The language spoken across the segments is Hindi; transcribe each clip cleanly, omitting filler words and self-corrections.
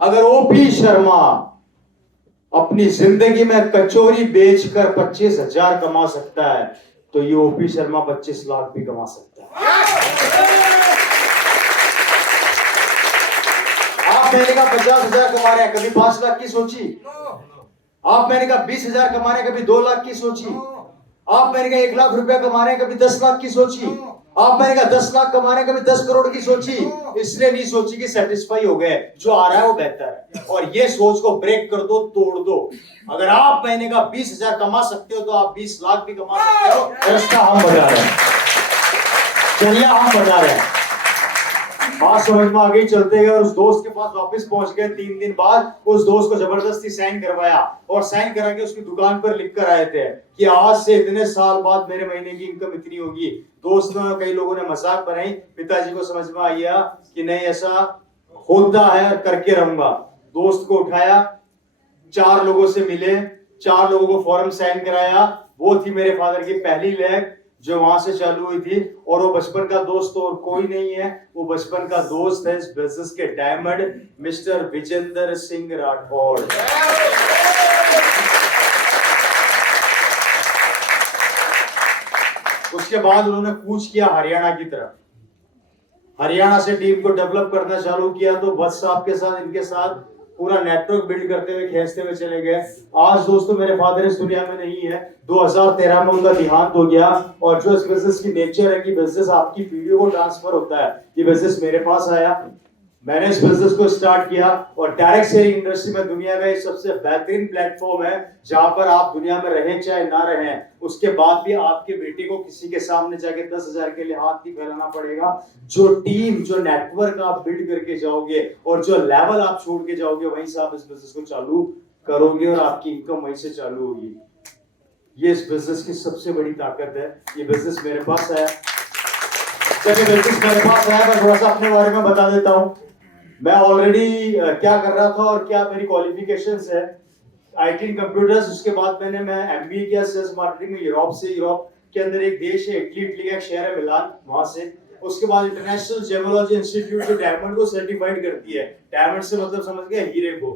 अगर ओपी शर्मा अपनी जिंदगी में कचौरी बेचकर 25,000 कमा सकता है तो ये ओपी शर्मा 25 लाख भी कमा सकता है। आप महीने का 50,000 कमा रहे हैं, कभी 5 लाख की सोची? आप महीने का 20,000 कमा रहे हैं, कभी 2 लाख की सोची? आप महीने का 1 लाख रुपया कमा रहे हैं, कभी 10 लाख की सोची? आप महीने का 10 लाख कमा रहे हैं, कभी 10 करोड़ की सोची? इसलिए नहीं सोची कि सेटिस्फाई हो गए, जो आ रहा है वो बेहतर है। और ये सोच को ब्रेक कर दो, तोड़ दो। अगर आप महीने का 20,000 कमा सकते हो तो आप 20 लाख भी कमा सकते हो। रास्ता हम बता रहे हैं, चलिए हम बता रहे हैं। बात समझ में आ गई, चलते गए और उस दोस्त के पास वापस पहुंच गए। 3 दिन बाद उस दोस्त को जबरदस्ती साइन करवाया और साइन करा के उसकी दुकान पर लिख कर आए थे कि आज से इतने साल बाद मेरे महीने की इनकम इतनी होगी। दोस्त ने, कई लोगों ने मजाक बनाई, पिताजी को समझ में आया कि नहीं ऐसा होता है, करके रहूंगा। दोस्त को उठाया, 4 लोगों से मिले, 4 लोगों को फॉर्म साइन कराया। वो थी मेरे फादर की पहली लैब जो वहां से चालू हुई थी। और वो बचपन का दोस्त और कोई नहीं है, वो बचपन का दोस्त है इस बिजनेस के डायमंड, मिस्टर विजेंद्र सिंह राठौड़। उसके बाद उन्होंने कूच किया हरियाणा की तरफ। हरियाणा से टीम को डेवलप करना चालू किया तो बस साहब के साथ, इनके साथ पूरा नेटवर्क बिल्ड करते हुए, खींचते हुए चले गए। आज दोस्तों मेरे फादर इस दुनिया में नहीं है। 2013 में उनका देहांत हो गया। और जो इस बिजनेस की नेचर है कि बिजनेस आपकी पीढ़ियों को ट्रांसफर होता है, ये बिजनेस मेरे पास आया, मैंने इस बिजनेस को स्टार्ट किया। और डायरेक्ट सेलिंग इंडस्ट्री में दुनिया का एक सबसे बेहतरीन प्लेटफॉर्म है जहां पर आप दुनिया में रहें चाहे ना रहें, उसके बाद भी आपके बेटे को किसी के सामने जाके 10,000 के लिए हाथ नहीं फैलाना पड़ेगा। जो टीम, जो नेटवर्क आप बिल्ड करके जाओगे और जो लेवल आप छोड़ के जाओगे, वहीं से आप इस बिजनेस को चालू करोगे और आपकी इनकम वहीं से चालू होगी। ये इस बिजनेस की सबसे बड़ी ताकत है। ये बिजनेस मेरे पास है। जब ये बिजनेस मेरे पास है, मैं थोड़ा सा अपने बारे में बता देता हूँ। मैं ऑलरेडी क्या कर रहा था और क्या मेरी क्वालिफिकेशंस है। IT इन कंप्यूटर्स, उसके बाद मैं MBA किया सेल्स मार्केटिंग में यूरोप से। यूरोप के अंदर एक देश है इटली, इटली का एक शहर है मिलान, वहां से। उसके बाद इंटरनेशनल जेमोलॉजी इंस्टीट्यूट जो डायमंड को सर्टिफाइड करती है। डायमंड से मतलब समझ गए हीरे को।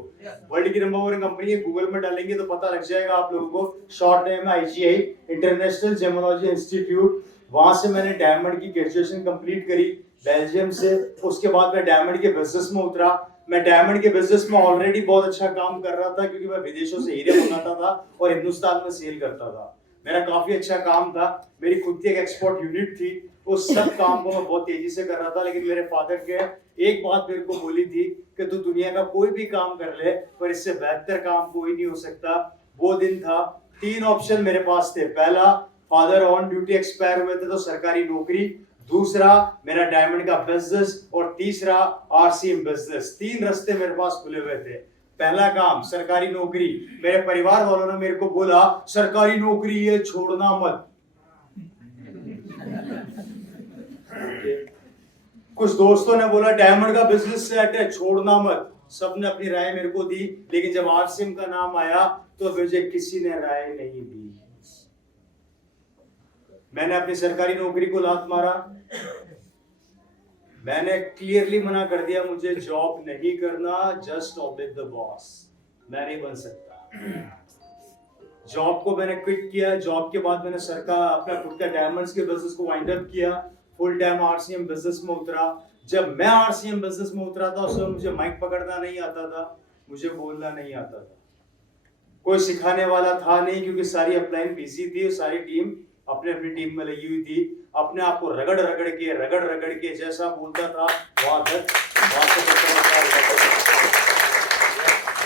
वर्ल्ड की नंबर 1 कंपनी है, गूगल में डालेंगे तो पता लग जाएगा आप लोगों को। शॉर्ट नेम है IGI, इंटरनेशनल जेमोलॉजी इंस्टीट्यूट। वहां से मैंने डायमंड की ग्रेजुएशन कंप्लीट करी बेल्जियम से। उसके बाद मैं डायमंड के बिजनेस में उतरा। मैं डायमंड के बिजनेस में ऑलरेडी बहुत अच्छा काम कर रहा था क्योंकि मैं विदेशों से हीरे मंगाता था और हिंदुस्तान में सेल करता था। मेरा काफी अच्छा काम था। मेरी खुद की एक एक्सपोर्ट यूनिट थी। उस सब काम को मैं बहुत तेजी से कर रहा था। लेकिन मेरे फादर के एक बात मेरे को बोली थी कि तू दुनिया का कोई भी काम कर ले पर इससे बेहतर काम कोई नहीं हो सकता। वो दिन था, 3 ऑप्शन मेरे पास थे। पहला, फादर ऑन ड्यूटी एक्सपायर हुए थे तो सरकारी नौकरी। दूसरा, मेरा डायमंड का बिजनेस। और तीसरा, RCM बिजनेस। 3 रास्ते मेरे पास खुले हुए थे। पहला काम सरकारी नौकरी। मेरे परिवार वालों ने मेरे को बोला सरकारी नौकरी ये छोड़ना मत। कुछ दोस्तों ने बोला डायमंड का बिजनेस सेट है, छोड़ना मत। सबने अपनी राय मेरे को दी। लेकिन जब RCM का नाम आया तो मुझे किसी ने राय नहीं दी। मैंने अपनी सरकारी नौकरी को लात मारा। मैंने क्लियरली मना कर दिया, मुझे जॉब नहीं करना, जस्ट ओबे द बॉस। मैं नहीं बन सकता। जॉब को मैंने क्विट किया। जॉब के बाद मैंने सरकार अपना खुद का डायमंड्स के बिजनेस को वाइंड अप किया। फुल टाइम RCM बिजनेस में उतरा। जब मैं RCM बिजनेस में उतरा था उस समय मुझे माइक पकड़ना नहीं आता था, मुझे बोलना नहीं आता था, कोई सिखाने वाला था नहीं क्योंकि सारी अपलाइन बिजी थी। सारी टीम अपने अपनी टीम में लगी हुई थी। अपने आप को रगड़ रगड़ के जैसा बोलता था वहां तक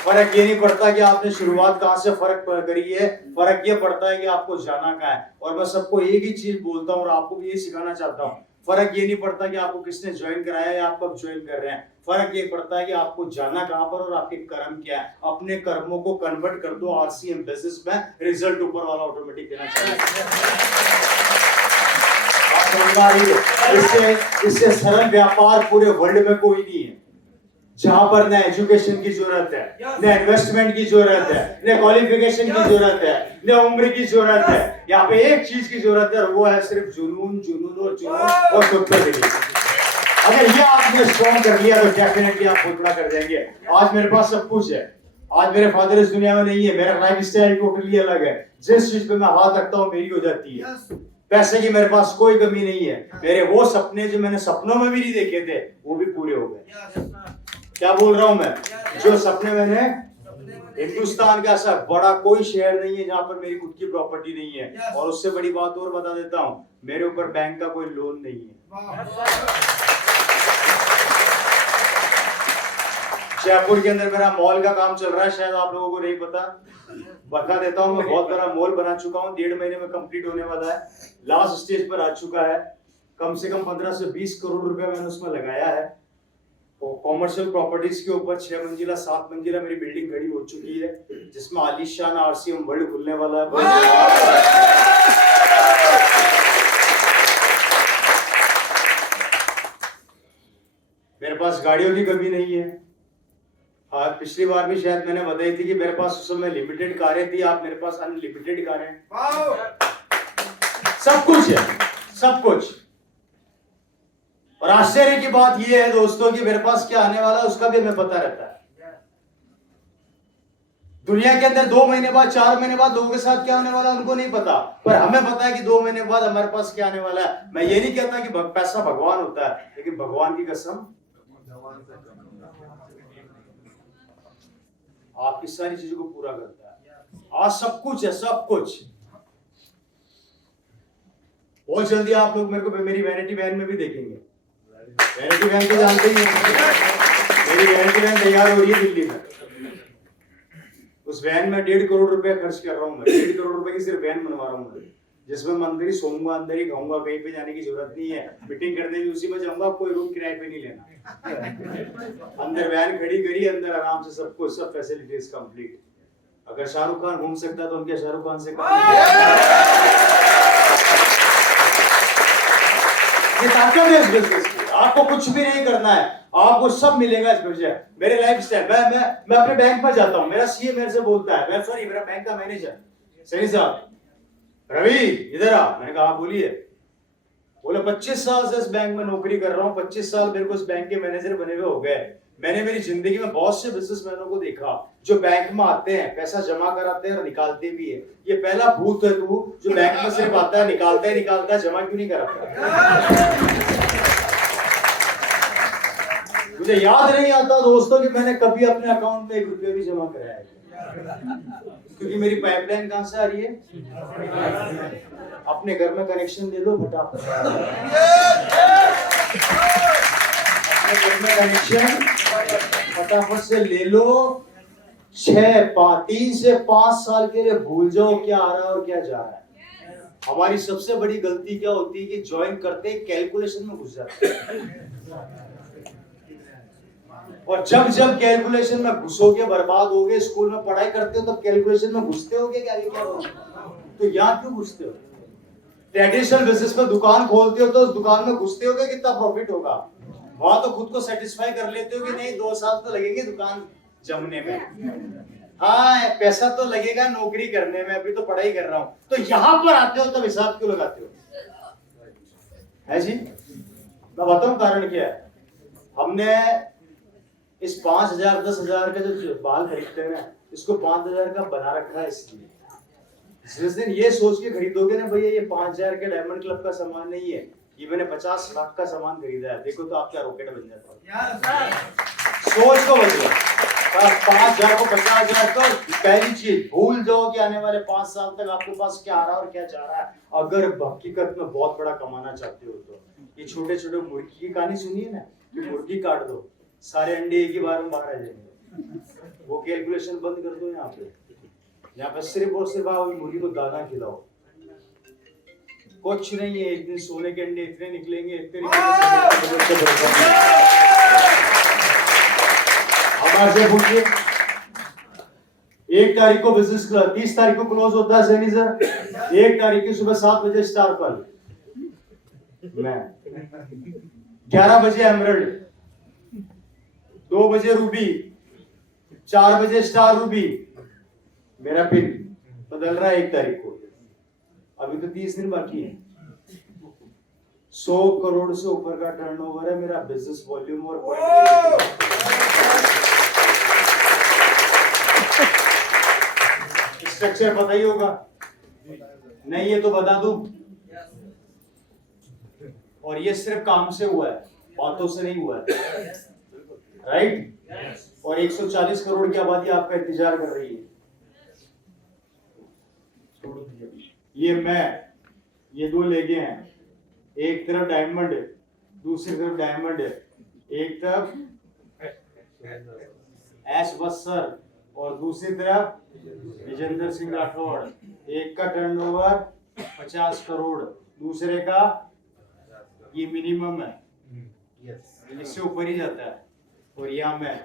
फर्क ये नहीं पड़ता कि आपने शुरुआत कहां से फर्क करी है, फर्क ये पड़ता है कि आपको जाना कहां है। और मैं सबको एक ही चीज बोलता हूं और आपको भी ये सिखाना चाहता हूं, फर्क ये नहीं पड़ता कि आपको किसने ज्वाइन कराया या आप कब ज्वाइन कर रहे हैं। फर्क ये पड़ता है कि आपको जाना कहां पर और आपके कर्म क्या है। अपने कर्मों को कन्वर्ट कर दो RCM बिजनेस में, रिजल्ट ऊपर वाला ऑटोमेटिक देना चाहिए। इससे सरल व्यापार पूरे वर्ल्ड में कोई नहीं है। जहां पर न एजुकेशन की जरूरत है, न इन्वेस्टमेंट की जरूरत है, न क्वालिफिकेशन की जरूरत है, न उम्र की जरूरत है। यहाँ पे एक चीज की जरूरत है और वो है सिर्फ जुनून, जुनून और जुनून और खुद पर अगर ये आपने स्ट्रॉन्ग कर लिया तो डेफिनेटली आप बहुत बड़ा कर जाएंगे। आज मेरे पास सब कुछ है, आज मेरे फादर इस दुनिया में नहीं है, मेरा लाइफ स्टाइल टोटली अलग है, जिस चीज पे मैं हाथ रखता हूँ मेरी हो जाती है। पैसे की मेरे पास कोई कमी नहीं है, मेरे वो सपने जो मैंने सपनों में भी नहीं देखे थे वो भी पूरे हो गए। क्या बोल रहा हूं मैं? जो सपने मैंने, हिंदुस्तान का ऐसा बड़ा कोई शहर नहीं है जहां पर मेरी खुद की प्रॉपर्टी नहीं है। और उससे बड़ी बात और बता देता हूं, मेरे ऊपर बैंक का कोई लोन नहीं है। जयपुर के अंदर मेरा मॉल का काम चल रहा है, शायद आप लोगों को नहीं पता, बता देता हूं, मैं बहुत बड़ा मॉल बना चुका हूं, 1.5 महीने में कंप्लीट होने वाला है, लास्ट स्टेज पर आ चुका है। कम से कम 15 से 20 करोड़ रुपए मैंने उसमें लगाया है। कॉमर्शियल प्रॉपर्टीज के ऊपर 6 मंजिला 7 मंजिला मेरी बिल्डिंग खड़ी हो चुकी है, जिसमें आलीशान आरसीएम वर्ल्ड खुलने वाला है। मेरे पास गाड़ियों की कमी नहीं है। हाँ, पिछली बार भी शायद मैंने बताई थी कि मेरे पास उस समय लिमिटेड कारें थी, आप मेरे पास अनलिमिटेड कारें हैं। सब कुछ है, सब कुछ। और आश्चर्य की बात यह है दोस्तों कि मेरे पास क्या आने वाला है उसका भी हमें पता रहता है। दुनिया के अंदर 2 महीने बाद 4 महीने बाद लोगों के साथ क्या होने वाला है उनको नहीं पता, पर हमें पता है कि 2 महीने बाद हमारे पास क्या आने वाला है। मैं ये नहीं कहता कि पैसा भगवान होता है, लेकिन भगवान की कसम आपकी सारी चीजों को पूरा करता है। आज सब कुछ है, सब कुछ। बहुत जल्दी आप लोग मेरे को मेरी वैनिटी वैन में भी देखेंगे। वैनिटी वैन तो जानते ही हैं, मेरी वैनिटी वैन तैयार हो रही है दिल्ली में। उस वैन में 1.5 करोड़ रुपए खर्च कर रहा हूं मैं, 1.5 करोड़ रुपए की सिर्फ वैन बनवा रहा हूं, जिसमें मैं अंदर ही सोऊंगा, अंदर ही खाऊंगा, कहीं पे जाने की जरूरत नहीं है। मीटिंग करने भी उसी में जाऊंगा, कोई रूम किराए पे नहीं लेना। अंदर वैन खड़ी करी, अंदर आराम से सब कुछ, सब फैसिलिटीज कंप्लीट। अगर शाहरुख खान घूम सकता तो उनके शाहरुख खान से ये ताकत है इस बिजनेस की। आपको कुछ भी नहीं करना है, आपको सब मिलेगा इस बिजनेस। मेरे लाइफ स्टाइल, मैं अपने बैंक में जाता हूं, मेरा सीए मेरे से बोलता है, मेरा बैंक का मैनेजर, सही साहब रवि इधर आ। मैंने कहा बोलिए। बोले 25 साल से इस बैंक में नौकरी कर रहा हूँ, 25 साल मेरे को इस बैंक के मैनेजर बने हुए हो गए। मैंने मेरी जिंदगी में बहुत से बिजनेसमैनों को देखा जो बैंक में आते हैं, पैसा जमा कराते हैं और निकालते भी है। ये पहला भूत है तू जो बैंक में सिर्फ आता है, निकालता है, जमा क्यों नहीं कराता? मुझे याद नहीं आता दोस्तों कि मैंने कभी अपने अकाउंट में 1 रुपया भी जमा कराया है, क्योंकि मेरी पाइपलाइन कहां से आ रही है? अपने घर में कनेक्शन दे दो फटाफट, अपने घर में कनेक्शन फटाफट से ले लो। 3 से 5 साल के लिए भूल जाओ क्या आ रहा है और क्या जा रहा है। हमारी सबसे बड़ी गलती क्या होती है कि ज्वाइन करते ही कैलकुलेशन में घुस जाते हैं, और जब जब कैलकुलेशन में घुसोगे बर्बाद होगे। स्कूल में पढ़ाई करते हो तब कैलकुलेशन में घुसते होगे क्या आगे क्या होगा, तो यहाँ क्यों घुसते हो? ट्रेडिशनल बिजनेस में दुकान खोलते हो तो उस दुकान में घुसते होगे कितना प्रॉफिट होगा, वहां तो खुद को सेटिस्फाई कर लेते हो कि नहीं 2 साल तो लगेंगे दुकान जमने में, हाँ पैसा तो लगेगा नौकरी करने में, अभी तो पढ़ाई कर रहा हूं। तो यहाँ पर आते हो तब हिसाब क्यों लगाते हो? है जी, मैं बताऊं कारण क्या है। हमने इस 5,000 10,000 का जो बाल खरीदते हैं ना, इसको 5,000 का बना रखा है इसलिए, जिस दिन ये सोच के खरीदोगे ना भैया ये 5,000 के डायमंड क्लब का सामान नहीं है, ये मैंने 50 लाख का सामान खरीदा है, देखो तो आपका रॉकेट बन जाता है। सोच को बदलो, 5,000 को 50,000 का। पहली चीज भूल जाओ कि आने वाले 5 साल तक आपके पास क्या आ रहा है और क्या जा रहा है। अगर हकीकत में बहुत बड़ा कमाना चाहते हो तो ये छोटे छोटे मुर्गी की कहानी सुनिए ना, कि मुर्गी काट दो सारे अंडे एक ही बार में बाहर आ जाएंगे, वो कैलकुलेशन बंद कर दो। यहाँ पे सिर्फ और सिर्फ आप मुर्गी को दाना खिलाओ, कुछ नहीं है। एक दिन सोने के अंडे इतने निकलेंगे, इतने निकलेंगे। हमारे पूछिए 1 तारीख को बिजनेस 30 तारीख को क्लोज होता है सैनी सर, 1 तारीख की सुबह 7 बजे स्टार पल, मैं 11 बजे एमरल्ड, 2 बजे रूबी, 4 बजे स्टार रूबी। मेरा पिन बदल रहा है 1 तारीख को, अभी तो 30 दिन बाकी है। 100 करोड़ से ऊपर का टर्नओवर है मेरा बिजनेस वॉल्यूम। और स्ट्रक्चर पता ही होगा, नहीं ये तो बता दूं। और ये सिर्फ काम से हुआ है, बातों से नहीं हुआ है, राइट। और 140 करोड़ की आबादी आपका इंतजार कर रही है। ये दो लेके हैं, एक तरफ डायमंड है, दूसरी तरफ डायमंड है, एक तरफ एस बस्सर और दूसरी तरफ विजेंद्र सिंह राठौड़। एक का टर्नओवर 50 करोड़, दूसरे का ये मिनिमम है, इससे ऊपर ही जाता है। और यहाँ मैं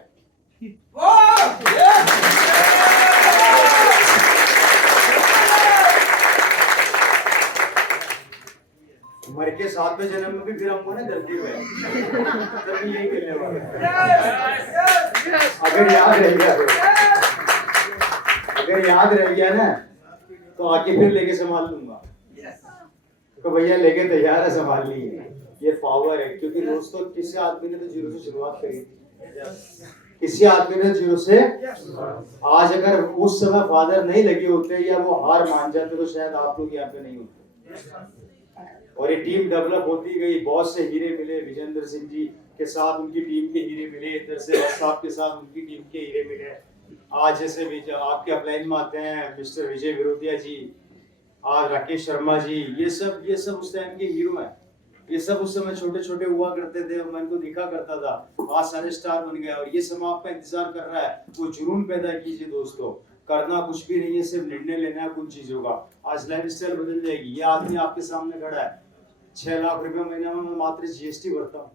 मर के 7वें जन्म में भी फिर हमको ना धरती पे तभी यही करने वाला। अगर याद रह गया ना तो आके फिर लेके संभाल लूंगा। तो भैया लेके तैयार है, संभाल लीजिए। ये पावर है, क्योंकि दोस्तों किसी आदमी ने तो जीरो से शुरुआत करी थी, किसी आदमी ने जीरो से। आज अगर उस समय फादर नहीं लगे होते या वो हार मान जाते तो शायद आप लोग यहाँ पे नहीं होते। और ये टीम डेवलप होती गई, बहुत से हीरे मिले, विजेंद्र सिंह जी के साथ उनकी टीम के हीरे मिले, इधर से साहब के साथ उनकी टीम के हीरे मिले। आज जैसे आपके अपलाइन में आते हैं मिस्टर विजय विरोधिया जी, आज राकेश शर्मा जी, ये सब उस टाइम के हीरो हैं। ये सब उस समय छोटे छोटे हुआ करते थे, मैं इनको देखा करता था, आज सारे स्टार बन गए। और ये समय आपका इंतजार कर रहा है, वो जुनून पैदा कीजिए दोस्तों। करना कुछ भी नहीं है, सिर्फ निर्णय लेना है कुछ चीजों का। आज लाइफ स्टाइल बदल जाएगी। ये आदमी आपके सामने खड़ा है, 6 लाख रुपए महीने में मैं मात्र जीएसटी भरता हूँ।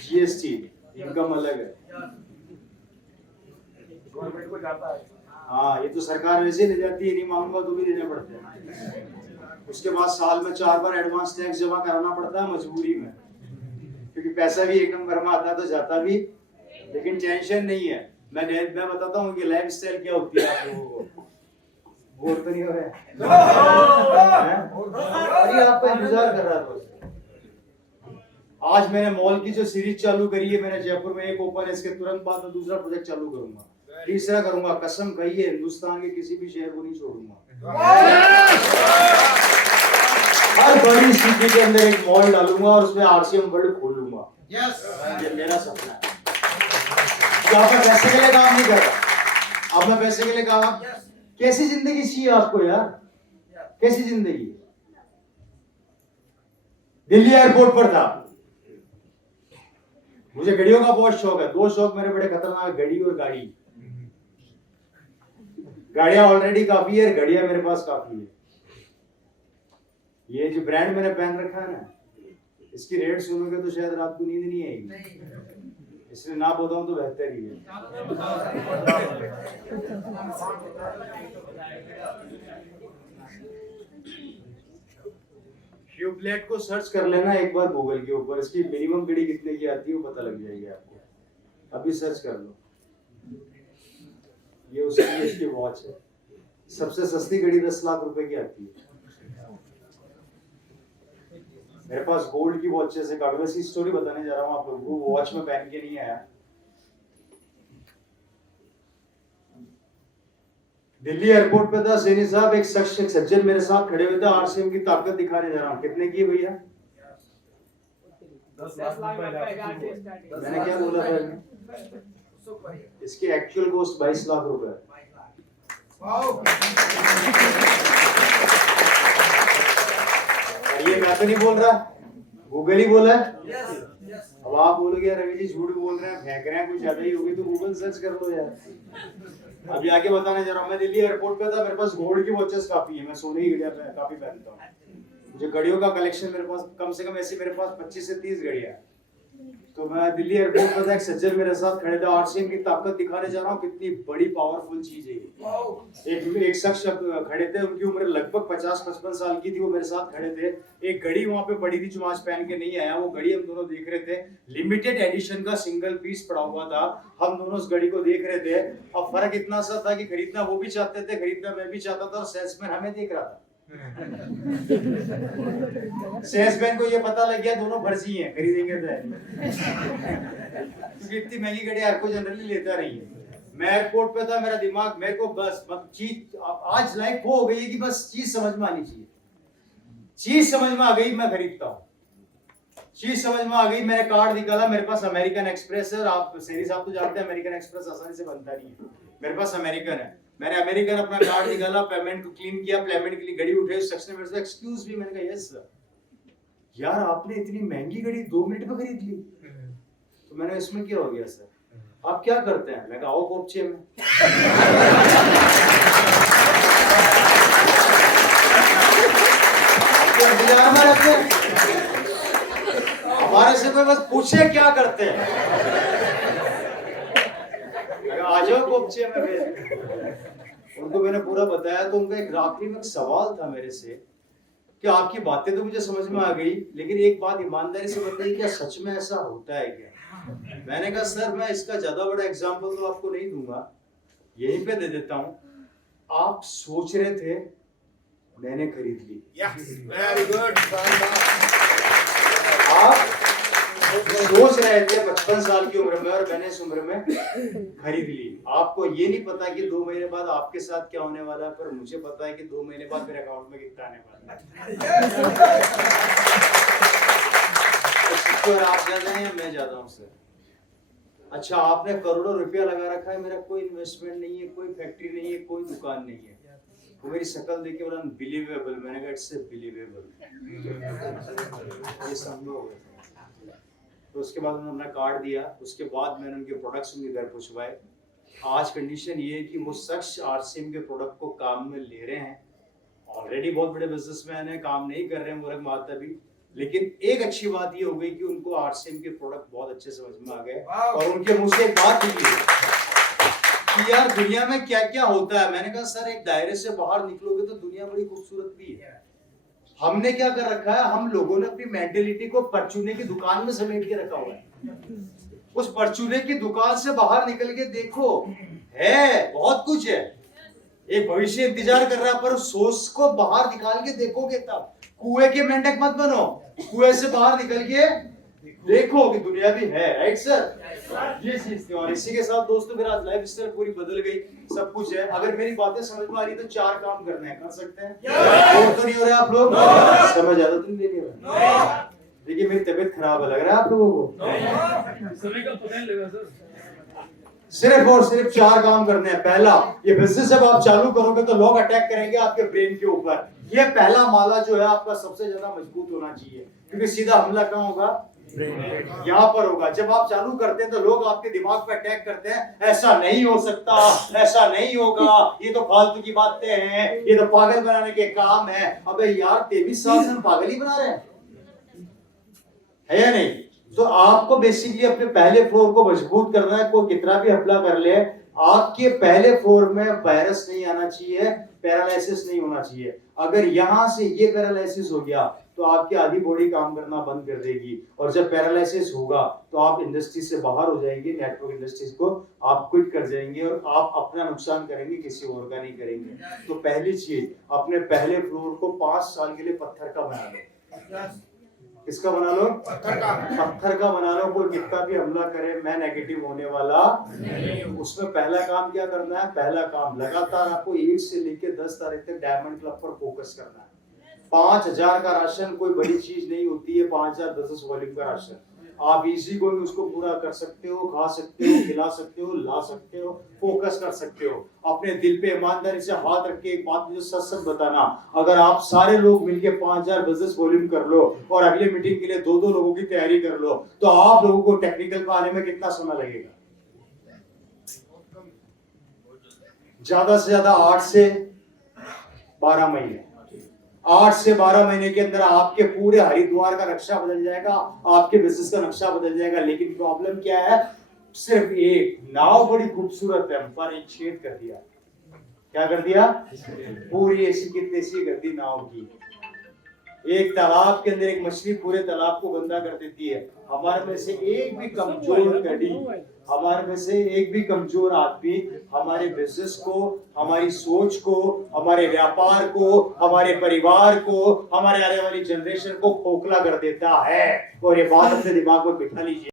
जीएसटी इनकम अलग है, गवर्नमेंट को जाता है। हाँ, ये तो सरकार वैसे ले जाती है, नहीं मांगूंगा तो भी देने पड़ते हैं। उसके बाद साल में 4 बार एडवांस टैक्स जमा कराना पड़ता है मजबूरी में, क्योंकि पैसा भी एक नंबर में आता है तो जाता भी। लेकिन टेंशन नहीं है, मैं बताता हूँ कि लाइफ स्टाइल क्या होती है आप लोगों को। बोर तो नहीं हो रहा है? अरे आपका इंतजार कर रहा था। आज मैंने मॉल की जो सीरीज चालू करी है, मैंने जयपुर में एक ओपन है, इसके तुरंत बाद में दूसरा प्रोजेक्ट चालू करूंगा, तीसरा करूंगा। कसम कही है, हिंदुस्तान के किसी भी शहर को नहीं छोड़ूंगा। हर बड़ी सिटी के अंदर एक मॉल डालूंगा और उसमें आरसीएम वर्ल्ड खोलूंगा। ये मेरा सपना है। तो आप पैसे के लिए काम नहीं कर रहा, अब मैं पैसे के लिए काम। कैसी जिंदगी चाहिए आपको यार, कैसी जिंदगी? दिल्ली एयरपोर्ट पर था, मुझे घड़ियों का बहुत शौक है। 2 शौक मेरे बड़े खतरनाक, घड़ी और गाड़ी। गाड़ियां ऑलरेडी काफी है, घड़ियां मेरे पास काफी है। ये जो ब्रांड मैंने पहन रखा है ना, इसकी रेट सुनोगे तो शायद रात को नींद नहीं आएगी, इसलिए ना बताऊं तो बेहतर ही है। ट्यूबलाइट को सर्च कर लेना एक बार गूगल के ऊपर, इसकी मिनिमम घड़ी कितने की आती है वो पता लग जाएगी आपको। अभी सर्च कर लो। ये उसकी वॉच है, सबसे सस्ती घड़ी 10 लाख रुपए की आती है। मेरे पास गोल्ड की वॉचेस है, काफी वैसी स्टोरी बताने जा रहा हूँ आप लोगों को। वॉच में पहन के नहीं आया। दिल्ली एयरपोर्ट पे था सैनी साहब, एक शख्स एक सज्जन मेरे साथ खड़े हुए थे, आरसीएम की ताकत दिखाने जा रहा हूँ। कितने की भैया? 10 लाख। मैंने क्या बोला था? इसकी एक्चुअल कॉस्ट 22 लाख रुपए। ये मैं तो नहीं बोल रहा, गूगल ही बोला है। अब आप बोलोगे रवि जी झूठ बोल रहे हैं, फेंक रहे हैं, कुछ ज्यादा ही होगी, तो गूगल सर्च कर लो यार। अभी आगे बताने जा रहा हूँ। मैं दिल्ली एयरपोर्ट पे था, मेरे पास गोल्ड की वॉचेस काफी है, मैं सोने की घड़ियां काफी पहनता हूँ। मुझे घड़ियों का कलेक्शन मेरे पास कम से कम ऐसी मेरे पास 25 से 30 घड़ियां। तो मैं दिल्ली एयरपोर्ट पर था, एक सज्जन मेरे साथ खड़े थे, आरसीएम की ताकत दिखाने जा रहा हूँ, कितनी बड़ी पावरफुल चीज है ये। एक शख्स खड़े थे, उनकी उम्र लगभग 50-55 साल की थी, वो मेरे साथ खड़े थे। एक घड़ी वहां पे पड़ी थी जो आज पहन के नहीं आया, वो घड़ी हम दोनों देख रहे थे। लिमिटेड एडिशन का सिंगल पीस पड़ा हुआ था, हम दोनों उस घड़ी को देख रहे थे। अब फर्क इतना सा था कि खरीदना वो भी चाहते थे, खरीदना मैं भी चाहता था, और सेल्समैन हमें देख रहा था। सेल्समैन को ये पता लग गया दोनों फर्जी हैं, खरीदेंगे तो क्योंकि इतनी महंगी घड़ी हर कोई जनरली लेता नहीं है। मैं एयरपोर्ट पे था, मेरा दिमाग, मेरे को बस चीज आज लाइफ वो हो गई है कि बस चीज समझ में आनी चाहिए। चीज समझ में आ गई, मैं खरीदता हूँ। चीज समझ में आ गई, मैंने कार्ड निकाला, मेरे पास अमेरिकन एक्सप्रेस है, और आप सही साहब तो जानते हैं अमेरिकन एक्सप्रेस आसानी से बनता नहीं है, मेरे पास अमेरिकन है। मैंने अमेरिकन अपना कार्ड निकाला, पेमेंट को क्लीन किया, पेमेंट के लिए घड़ी उठे, शख्स ने मेरे से एक्सक्यूज मी, मैंने कहा यस सर। यार आपने इतनी महंगी घड़ी 2 मिनट में खरीद ली? तो मैंने इसमें क्या हो गया सर, आप क्या करते हैं? मैं कहा आओ कोपचे में। हमारे से कोई बस पूछे क्या करते हैं, आ जाओ कोपचे में। फिर उनको मैंने पूरा बताया, तो उनका एक आखिरी में एक सवाल था मेरे से कि आपकी बातें तो मुझे समझ में आ गई, लेकिन एक बात ईमानदारी से बताइए, क्या सच में ऐसा होता है क्या? मैंने कहा सर मैं इसका ज्यादा बड़ा एग्जांपल तो आपको नहीं दूंगा, यहीं पे दे देता हूं। आप सोच रहे थे, मैंने खरीद ली। Very good. आप सोच रहे थे 55 साल की उम्र में और मैंने इस उम्र में खरीद ली। आपको ये नहीं पता कि 2 महीने बाद आपके साथ क्या होने वाला है, पर मुझे पता है कि 2 महीने बाद मेरे अकाउंट में कितना आने वाला है। तो आप ज्यादा हैं या मैं ज्यादा हूं सर? अच्छा आपने करोड़ों रुपया लगा रखा है, मेरा कोई इन्वेस्टमेंट नहीं है, कोई फैक्ट्री नहीं है, कोई दुकान नहीं है। वो मेरी शक्ल देखे बोला अनबिलीवेबल, मैंने कहा इट्स बिलीवेबल। ये संभव हो गया। तो उसके बाद उन्होंने अपना कार्ड दिया, उसके बाद मैंने उनके प्रोडक्ट्स उनके घर पहुंचवाए। आज कंडीशन ये है कि वो शख्स आरसीएम के प्रोडक्ट को काम में ले रहे हैं, ऑलरेडी बहुत बड़े बिजनेसमैन हैं, काम नहीं कर रहे हैं मूर्ख माता भी, लेकिन एक अच्छी बात ये हो गई कि उनको आरसीएम के प्रोडक्ट बहुत अच्छे समझ में आ गए, और उनके मुंह से एक बात निकली कि यार दुनिया में क्या क्या होता है। मैंने कहा सर एक दायरे से बाहर निकलोगे तो दुनिया बड़ी खूबसूरत भी है। हमने क्या कर रखा है, हम लोगों ने अपनी मेंटेलिटी को परचूने की दुकान में समेट के रखा हुआ है। उस परचूने की दुकान से बाहर निकल के देखो, है बहुत कुछ है, एक भविष्य इंतजार कर रहा है, पर उस सोच को बाहर निकाल के देखोगे तब। कुएं के मेंढक मत बनो, कुएं से बाहर निकल के देखो कि दुनिया भी है। Right sir? ये चीज थी। और इसी के साथ दोस्तों मेरा लाइफ स्टाइल पूरी बदल गई, सब कुछ है। अगर मेरी बातें समझ में आ रही तो 4 काम करने हैं, कर सकते हैं? और तो नहीं हो रहे आप लोग? समझ ज्यादा तो नहीं ले रहे? देखिए मेरी तबीयत खराब है, लग रहा है आप लोगों को? सिर्फ और सिर्फ 4 काम करने हैं। पहला, ये बिजनेस जब आप चालू करोगे तो लोग अटैक करेंगे आपके ब्रेन के ऊपर। ये पहला माला जो है आपका सबसे ज्यादा मजबूत होना चाहिए, क्योंकि सीधा हमला कहाँ होगा? यहाँ पर होगा। जब आप चालू करते हैं तो लोग आपके दिमाग पे अटैक करते हैं, ऐसा नहीं हो सकता, ऐसा नहीं होगा, ये तो फालतू की बातें हैं, ये तो पागल बनाने के काम है। अबे यार 23 साल से पागल ही बना रहे हैं, है या नहीं? तो आपको बेसिकली अपने पहले फ्लोर को मजबूत करना है। कोई कितना भी हमला कर ले, आपके पहले फ्लोर में वायरस नहीं आना चाहिए, पैरालिसिस नहीं होना चाहिए। अगर यहां से ये पैरालिसिस हो गया तो आपकी आधी बॉडी काम करना बंद कर देगी, और जब पैरालिसिस होगा तो आप इंडस्ट्री से बाहर हो जाएंगे, नेटवर्क इंडस्ट्रीज को आप क्विट कर जाएंगे, और आप अपना नुकसान करेंगे, किसी और का नहीं करेंगे। तो पहली चीज, अपने पहले फ्लोर को 5 साल के लिए पत्थर का बना लो। किसका बना लो? पत्थर का बना लो। कोई कितना भी हमला करे, मैं नेगेटिव होने वाला नहीं। उसमें पहला काम क्या करना है? पहला काम लगातार आपको 1 से लेकर 10 तारीख तक डायमंड क्लब पर फोकस करना है। 5000 का राशन कोई बड़ी चीज नहीं होती है। 5000 10 वॉल्यूम का राशन आप इजी कोई उसको पूरा कर सकते हो, खा सकते हो, खिला सकते हो, ला सकते हो, फोकस कर सकते हो। अपने दिल पे ईमानदारी से हाथ रख के एक बात मुझे सच सच बताना, अगर आप सारे लोग मिलके 5000 बिजनेस वॉल्यूम कर लो और अगले मीटिंग के लिए 2-2 लोगों की तैयारी कर लो, तो आप लोगों को टेक्निकल पे आने में कितना समय लगेगा? ज्यादा से ज्यादा 8 से 12 महीने। 8 से 12 महीने के अंदर आपके पूरे हरिद्वार का नक्शा बदल जाएगा, आपके बिजनेस का नक्शा बदल जाएगा। लेकिन प्रॉब्लम क्या है, सिर्फ एक नाव बड़ी खूबसूरत है पर एक छेद कर दिया। क्या कर दिया? पूरी ऐसी की तैसी कर दी नाव की। एक तालाब के अंदर एक मछली पूरे तालाब को गंदा कर देती है। हमारे में से एक भी कमजोर कड़ी, हमारे में से एक भी कमजोर आदमी हमारे बिजनेस को, हमारी सोच को, हमारे व्यापार को, हमारे परिवार को, हमारे आने वाली जनरेशन को खोखला कर देता है। और ये बात अपने दिमाग में बिठा लीजिए।